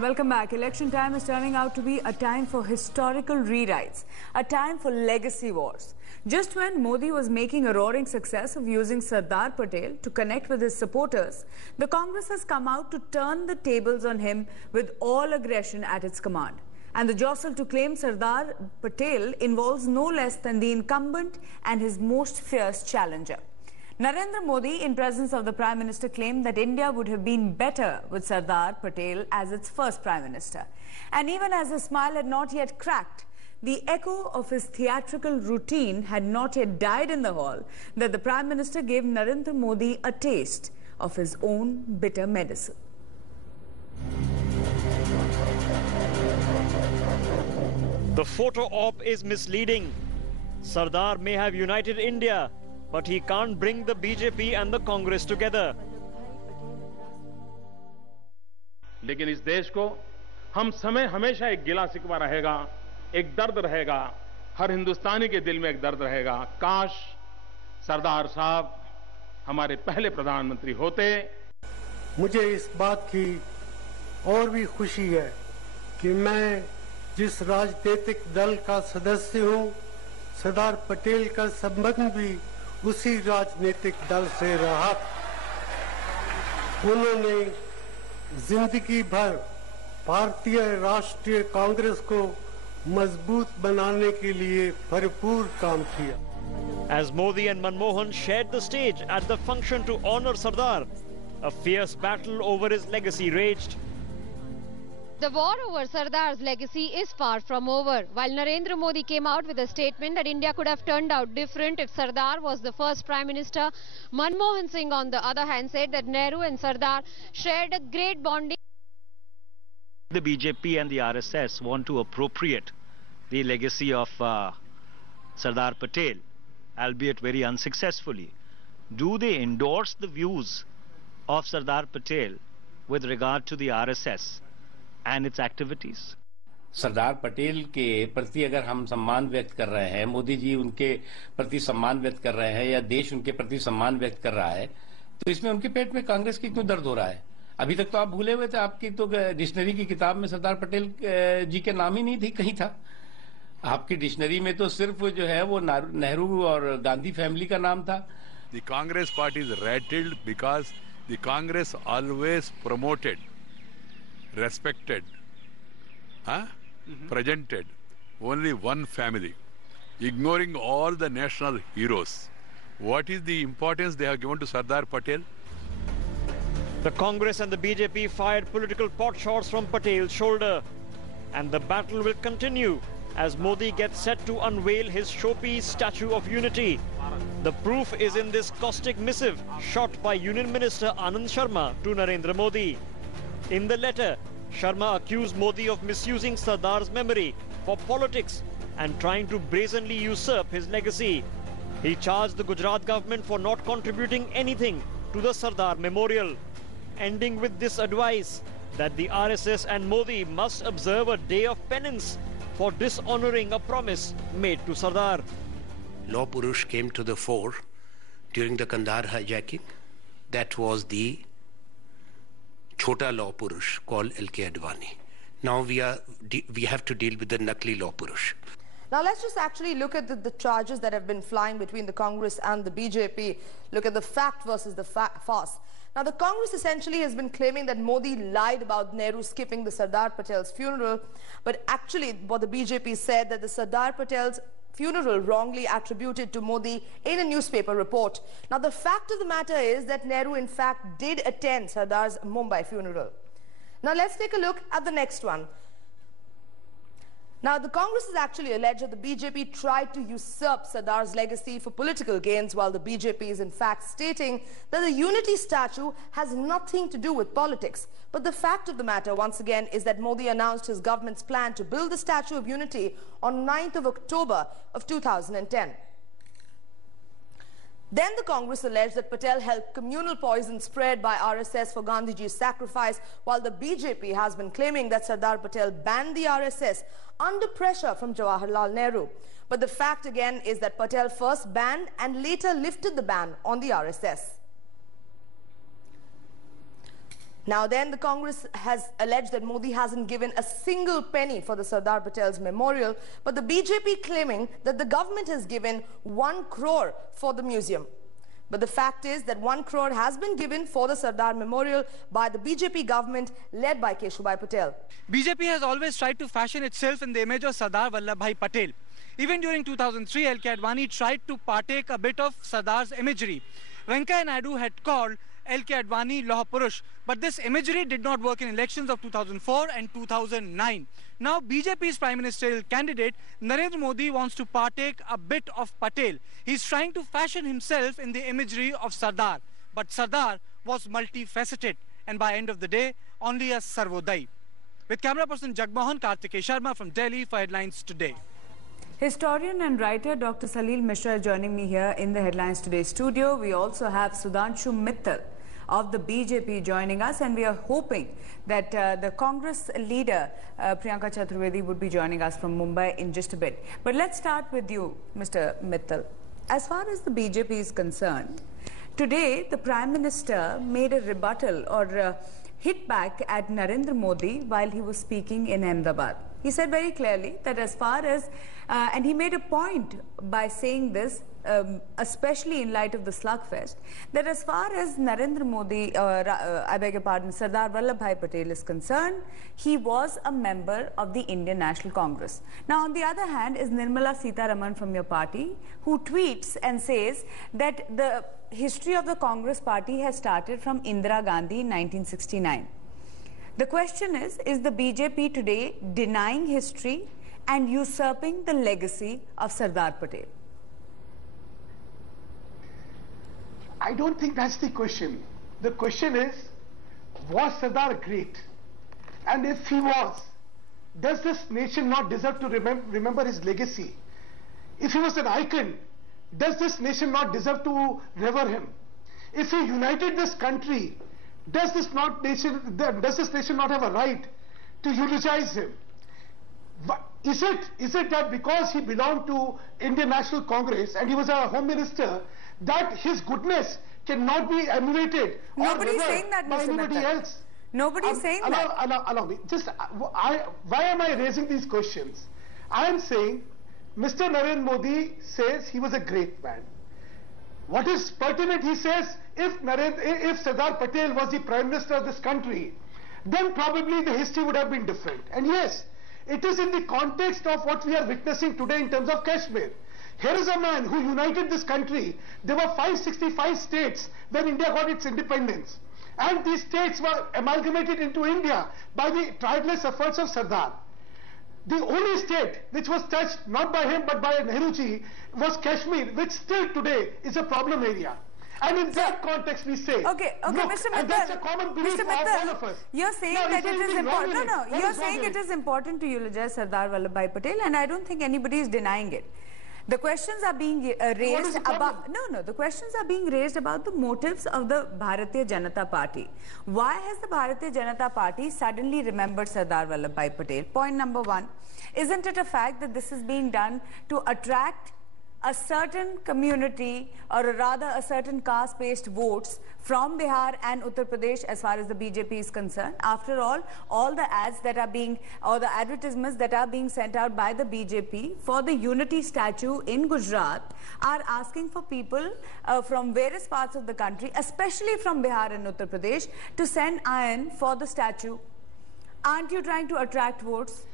Welcome back. Election time is turning out to be a time for historical rewrites, a time for legacy wars. Just when Modi was making a roaring success of using Sardar Patel to connect with his supporters, the Congress has come out to turn the tables on him with all aggression at its command. And the jostle to claim Sardar Patel involves no less than the incumbent and his most fierce challenger. Narendra Modi, in presence of the Prime Minister, claimed that India would have been better with Sardar Patel as its first Prime Minister. And even as his smile had not yet cracked, the echo of his theatrical routine had not yet died in the hall, that the Prime Minister gave Narendra Modi a taste of his own bitter medicine. The photo op is misleading. Sardar may have united India, but he can't bring the BJP and the Congress together. लेकिन इस देश को हम समय हमेशा एक गिला शिकवा रहेगा, एक दर्द रहेगा, हर हिंदुस्तानी के दिल में एक दर्द रहेगा। काश सरदार साहब हमारे पहले प्रधानमंत्री होते। मुझे इस बात की और भी खुशी है कि मैं जिस राजनीतिक दल का सदस्य हूं, सरदार पटेल का संबंध भी उसी राजनीतिक दल से रहा। उन्होंने जिंदगी भर भारतीय राष्ट्रीय कांग्रेस को मजबूत बनाने के लिए भरपूर काम किया। As Modi and Manmohan shared the stage at the function to honor Sardar, a fierce battle over his legacy raged. The war over Sardar's legacy is far from over. While Narendra Modi came out with a statement that India could have turned out different if Sardar was the first Prime Minister, Manmohan Singh, on the other hand, said that Nehru and Sardar shared a great bonding. The BJP and the RSS want to appropriate the legacy of Sardar Patel, albeit very unsuccessfully. Do they endorse the views of Sardar Patel with regard to the RSS and its activities? Sardar Patel के प्रति अगर हम सम्मान व्यक्त कर रहे हैं, मोदी जी उनके प्रति सम्मान व्यक्त कर रहे हैं या देश उनके प्रति सम्मान व्यक्त कर रहा है, तो इसमें उनके पेट में कांग्रेस की क्यों दर्द हो रहा है? अभी तक तो आप भूले हुए थे, आपकी तो डिक्शनरी की किताब में सरदार पटेल जी के नाम ही नहीं थी, कहीं था। आपकी डिक्शनरी में तो सिर्फ जो है वो नेहरू और गांधी फैमिली का नाम था। The Congress party is rattled because the Congress always promoted, respected, presented only one family, ignoring all the national heroes. What is the importance they have given to Sardar Patel? The Congress and the BJP fired political potshots from Patel's shoulder. And the battle will continue as Modi gets set to unveil his showpiece Statue of Unity. The proof is in this caustic missive shot by Union Minister Anand Sharma to Narendra Modi. In the letter, Sharma accused Modi of misusing Sardar's memory for politics and trying to brazenly usurp his legacy. He charged the Gujarat government for not contributing anything to the Sardar Memorial, ending with this advice that the RSS and Modi must observe a day of penance for dishonoring a promise made to Sardar. Law Purush came to the fore during the Kandahar hijacking. That was the Chota Law Purush called L.K. Advani. Now we have to deal with the Nakli Law Purush. Now let's just actually look at the charges that have been flying between the Congress and the BJP. Look at the fact versus the farce. Now the Congress essentially has been claiming that Modi lied about Nehru skipping the Sardar Patel's funeral, but actually what the BJP said that the Sardar Patel's funeral wrongly attributed to Modi in a newspaper report. Now the fact of the matter is that Nehru in fact did attend Sardar's Mumbai funeral. Now let's take a look at the next one. Now, the Congress has actually alleged that the BJP tried to usurp Sardar's legacy for political gains, while the BJP is in fact stating that the unity statue has nothing to do with politics. But the fact of the matter, once again, is that Modi announced his government's plan to build the Statue of Unity on 9th of October of 2010. Then the Congress alleged that Patel helped communal poison spread by RSS for Gandhiji's sacrifice, while the BJP has been claiming that Sardar Patel banned the RSS under pressure from Jawaharlal Nehru. But the fact again is that Patel first banned and later lifted the ban on the RSS. Now then, the Congress has alleged that Modi hasn't given a single penny for the Sardar Patel's memorial, but the BJP claiming that the government has given 1 crore for the museum. But the fact is that 1 crore has been given for the Sardar memorial by the BJP government led by Keshubhai Patel. BJP has always tried to fashion itself in the image of Sardar Vallabhbhai Patel. Even during 2003, LK Advani tried to partake a bit of Sardar's imagery. Venkaiah Naidu had called LK Advani Lauh Purush, but this imagery did not work in elections of 2004 and 2009. Now BJP's prime ministerial candidate Narendra Modi wants to partake a bit of Patel. He's trying to fashion himself in the imagery of Sardar, but Sardar was multifaceted and by end of the day only a Sarvodai. With camera person Jagmohan, Kartikeya Sharma from Delhi for Headlines Today. Historian and writer Dr. Salil Mishra is joining me here in the Headlines Today studio. We also have Sudhanshu Mittal of the BJP joining us, and we are hoping that the Congress leader Priyanka Chaturvedi would be joining us from Mumbai in just a bit. But let's start with you, Mr. Mittal. As far as the BJP is concerned, today the Prime Minister made a rebuttal or hit back at Narendra Modi while he was speaking in Ahmedabad. He said very clearly that as far as, and he made a point by saying this, especially in light of the slugfest, that as far as Narendra Modi, I beg your pardon, Sardar Vallabhbhai Patel is concerned, he was a member of the Indian National Congress. Now, on the other hand, is Nirmala Sitharaman from your party, who tweets and says that the history of the Congress party has started from Indira Gandhi in 1969. The question is the BJP today denying history and usurping the legacy of Sardar Patel? I don't think that's the question. The question is, was Sardar great? And if he was, does this nation not deserve to remember his legacy? If he was an icon, does this nation not deserve to revere him? If he united this country, does this nation not have a right to eulogize him? Is it that because he belonged to Indian National Congress and he was a home minister, that his goodness cannot be emulated Nobody or is saying that, by Mr. anybody Mehta. else? Nobody is saying that. Allow me. Why am I raising these questions? I am saying Mr. Narendra Modi says he was a great man. What is pertinent, he says, if Sardar Patel was the Prime Minister of this country, then probably the history would have been different. And yes, it is in the context of what we are witnessing today in terms of Kashmir. Here is a man who united this country. There were 565 states when India got its independence. And these states were amalgamated into India by the tireless efforts of Sardar. The only state which was touched not by him but by Nehruji was Kashmir, which still today is a problem area. And in that context we say, okay, look, Mr. Mittal, and that's a common belief of all of us. You're saying that it is important. You're saying it is important to eulogize Sardar Vallabhbhai Patel, and I don't think anybody is denying it. The questions are being raised about the questions are being raised about the motives of the Bharatiya Janata Party. Why has the Bharatiya Janata Party suddenly remembered Sardar Vallabhbhai Patel? Point number one, isn't it a fact that this is being done to attract a certain community, or rather a certain caste-based votes from Bihar and Uttar Pradesh as far as the BJP is concerned? After all the ads that are being, or the advertisements that are being sent out by the BJP for the unity statue in Gujarat are asking for people from various parts of the country, especially from Bihar and Uttar Pradesh, to send iron for the statue. Aren't you trying to attract votes?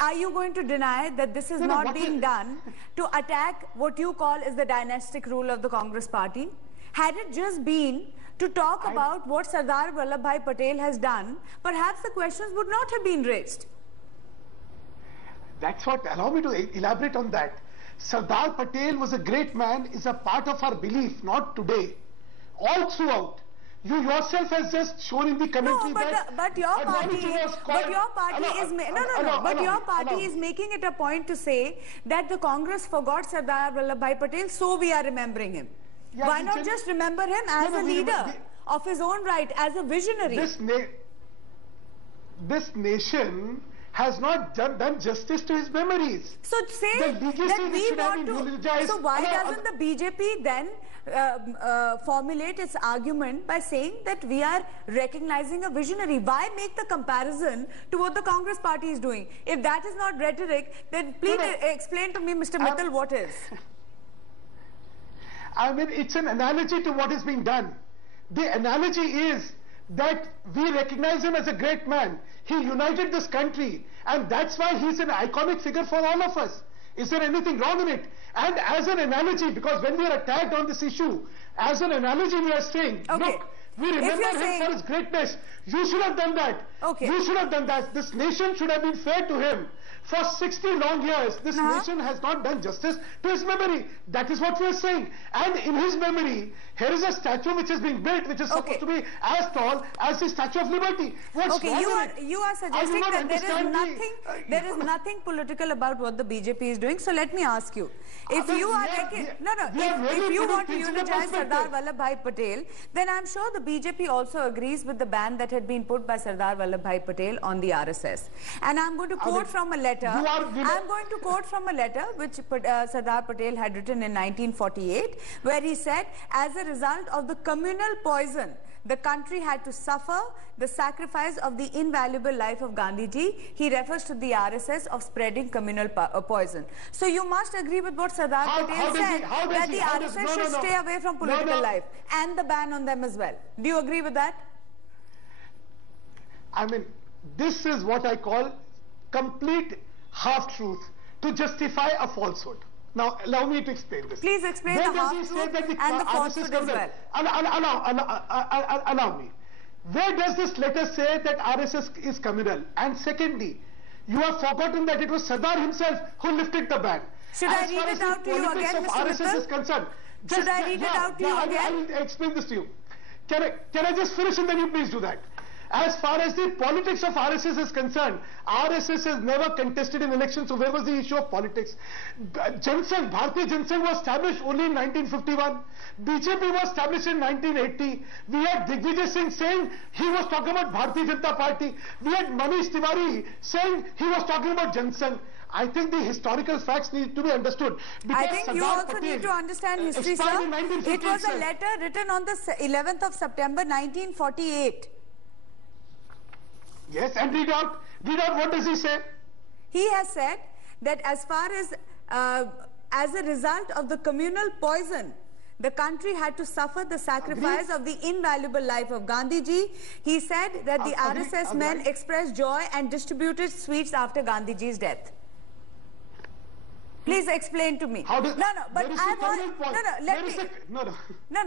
Are you going to deny that this is not being done to attack what you call is the dynastic rule of the Congress party? Had it just been to talk about what Sardar Vallabhbhai Patel has done, perhaps the questions would not have been raised. That's what, allow me to elaborate on that. Sardar Patel was a great man, is a part of our belief, not today. All throughout. You yourself has just shown in the commentary but your party is making it a point to say that the Congress forgot Sardar Vallabhbhai Patel, so we are remembering him. Yeah, why not just remember him as a leader of his own right, as a visionary? This nation has not done justice to his memories. So say that we want to. So why doesn't the BJP then formulate its argument by saying that we are recognizing a visionary? Why make the comparison to what the Congress party is doing? If that is not rhetoric, then please explain to me, Mr. Mittal, what is? I mean, it's an analogy to what is being done. The analogy is that we recognize him as a great man. He united this country, and that's why he's an iconic figure for all of us. Is there anything wrong in it? And as an analogy, because when we are attacked on this issue, as an analogy we are saying, look, we remember him for his greatness. You should have done that. You should have done that. This nation should have been fair to him. For 60 long years, this nation has not done justice to his memory. That is what we are saying. And in his memory, here is a statue which is being built, which is supposed to be as tall as the Statue of Liberty. What's wrong with it? You are suggesting that there is nothing political about what the BJP is doing. So let me ask you, if you are if you want to unitize Sardar Vallabhbhai Patel, then I'm sure the BJP also agrees with the ban that had been put by Sardar Vallabhbhai Patel on the RSS. And I'm going to quote from a letter. I'm going to quote from a letter which Sardar Patel had written in 1948, where he said, as a result of the communal poison the country had to suffer, the sacrifice of the invaluable life of Gandhiji. He refers to the RSS of spreading communal poison. So you must agree with what Sardar Patel said, that the RSS should stay away from political life and the ban on them as well. Do you agree with that? I mean, this is what I call complete half-truth to justify a falsehood. Now, allow me to explain this. Please explain the half-truth and the falsehood as well. Allow me. Where does this letter say that RSS is communal? And secondly, you have forgotten that it was Sardar himself who lifted the ban. Should I read it out to you again, Mr. Mittal? Should I read it out to you again? I will explain this to you. Can I just finish and then you please do that? As far as the politics of RSS is concerned, RSS has never contested in elections, so where was the issue of politics? Bharatiya Janasangh was established only in 1951. BJP was established in 1980. We had Digvijay Singh saying he was talking about Bharatiya Janata Party. We had Manish Tiwari saying he was talking about Janasangh. I think the historical facts need to be understood. I think you also need to understand history, sir. It was a letter written on the 11th of September 1948. Yes, and read out what does he say? He has said that as far as a result of the communal poison, the country had to suffer the sacrifice of the invaluable life of Gandhiji. He said that the RSS men expressed joy and distributed sweets after Gandhiji's death. Please explain to me. How does, no, but I want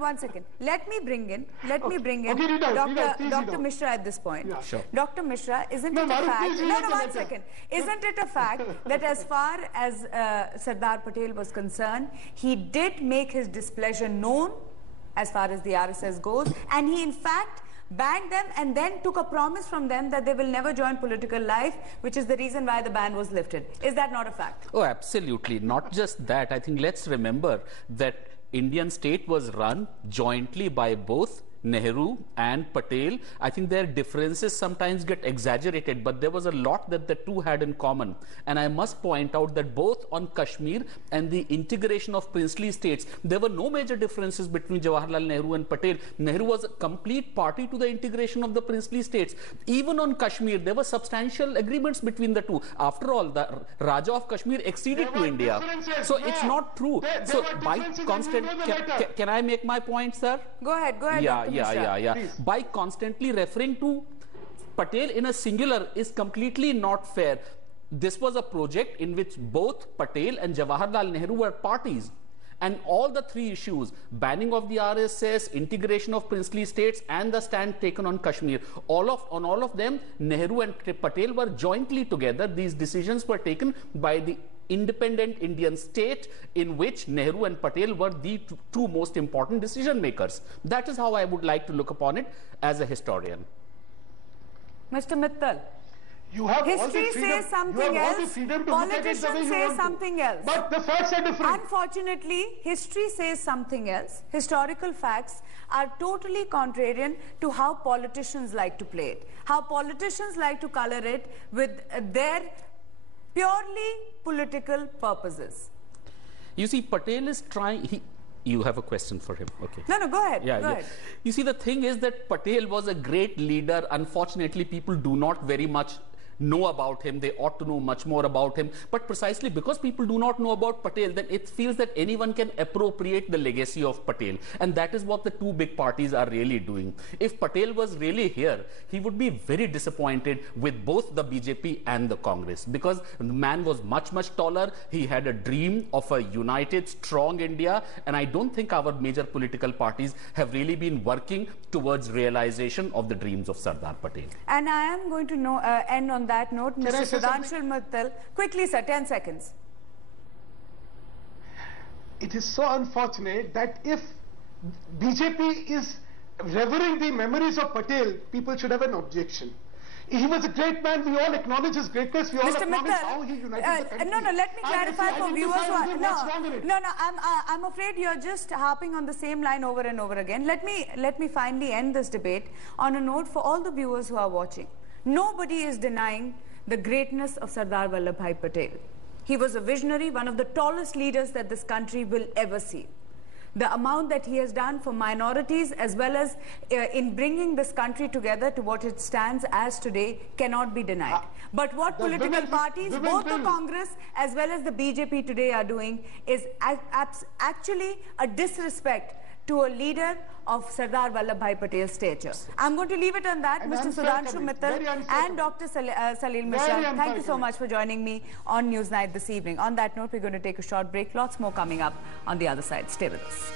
one second. Let me bring in Dr. Mishra at this point. Yeah. Sure. Dr. Mishra, isn't it a fact? One second. Isn't it a fact that as far as Sardar Patel was concerned, he did make his displeasure known as far as the RSS goes, and he in fact banned them and then took a promise from them that they will never join political life, which is the reason why the ban was lifted. Is that not a fact? Oh, absolutely. Not just that. I think let's remember that Indian state was run jointly by both Nehru and Patel. I think their differences sometimes get exaggerated, but there was a lot that the two had in common. And I must point out that both on Kashmir and the integration of princely states, there were no major differences between Jawaharlal Nehru and Patel. Nehru was a complete party to the integration of the princely states. Even on Kashmir, there were substantial agreements between the two. After all, the Raja of Kashmir acceded to India. So it's not true. So by constant, can I make my point, sir? Go ahead. Yeah. By constantly referring to Patel in a singular is completely not fair. This was a project in which both Patel and Jawaharlal Nehru were parties. And all the three issues, banning of the RSS, integration of princely states, and the stand taken on Kashmir, on all of them, Nehru and Patel were jointly together. These decisions were taken by the independent Indian state in which Nehru and Patel were the two most important decision makers. That is how I would like to look upon it as a historian. Mr. Mittal. You have all the History freedom, says something you have all the else. freedom to look at it the way Politicians you say want to. something else. But the facts are different. Unfortunately, history says something else. Historical facts are totally contrarian to how politicians like to play it. How politicians like to color it with their purely political purposes. You see, Patel is trying... You have a question for him, okay? No, go ahead. Yeah, go ahead. You see, the thing is that Patel was a great leader. Unfortunately, people do not very much know about him. They ought to know much more about him. But precisely because people do not know about Patel, then it feels that anyone can appropriate the legacy of Patel. And that is what the two big parties are really doing. If Patel was really here, he would be very disappointed with both the BJP and the Congress, because the man was much, much taller. He had a dream of a united, strong India. And I don't think our major political parties have really been working towards realization of the dreams of Sardar Patel. And I am going to end on that note. Can I Mr. say Sudhanshu Mittal, quickly sir, 10 seconds. It is so unfortunate that if BJP is revering the memories of Patel, people should have an objection. He was a great man. We all acknowledge his greatness. We all Mr. acknowledge Mittal, how he united the country. no, let me clarify for viewers who are... No, I'm afraid you're just harping on the same line over and over again. Let me finally end this debate on a note for all the viewers who are watching. Nobody is denying the greatness of Sardar Vallabhbhai Patel. He was a visionary, one of the tallest leaders that this country will ever see. The amount that he has done for minorities as well as in bringing this country together to what it stands as today cannot be denied. But what political parties, both the Congress as well as the BJP today are doing is actually a disrespect to a leader of Sardar Vallabhbhai Patel's stature. I'm going to leave it on that. Mr. Sudhanshu Mittal and Dr. Salil Mishra, thank you so much for joining me on Newsnight this evening. On that note, we're going to take a short break. Lots more coming up on the other side. Stay with us.